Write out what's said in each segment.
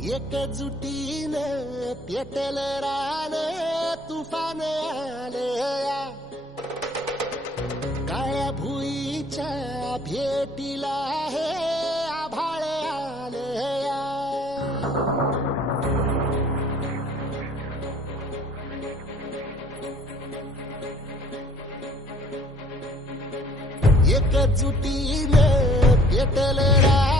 एकजुटीने पेटल रान तुफान आलया काळ्या भुईच्या भेटीला हे आभाळ आलया एकजुटीने पेटल रान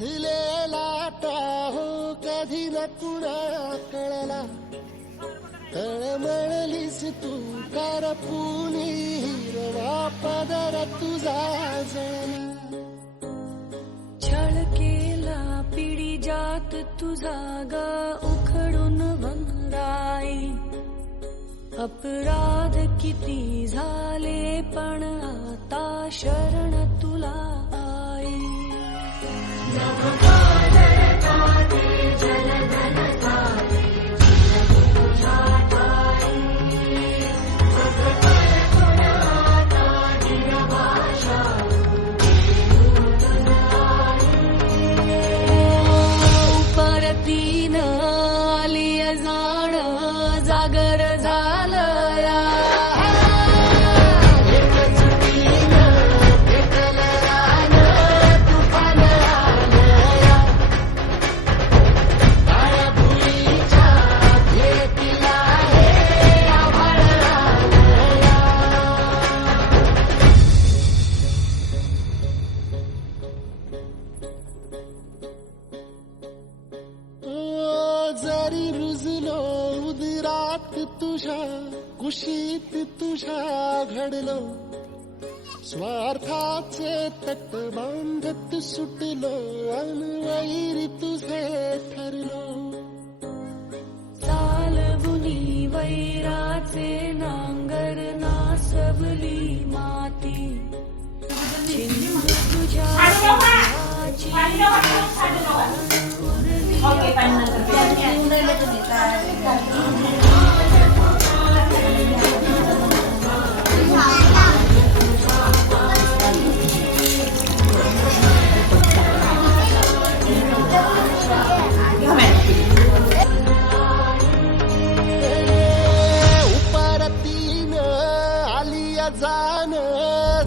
पिचलेला इझलेला टाहो कधी न कुणा कळला तळमळलीस तू करपुनी हिरवा पदर तुझा जळला छळ केला पिढी जात तुझा गा उखडून वंगाई. अपराध किती झाले पण आता शरण जलधन वाट तुझ्या कुशीत तुझ्या घडलो. स्वार्थाचे तट बांधत सुटलो अनवैर तुझे ठरलो. चालवुनी वैराचे नांगर नासवली माती. तुझ्या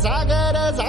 ಸಾಗರ ಸಾ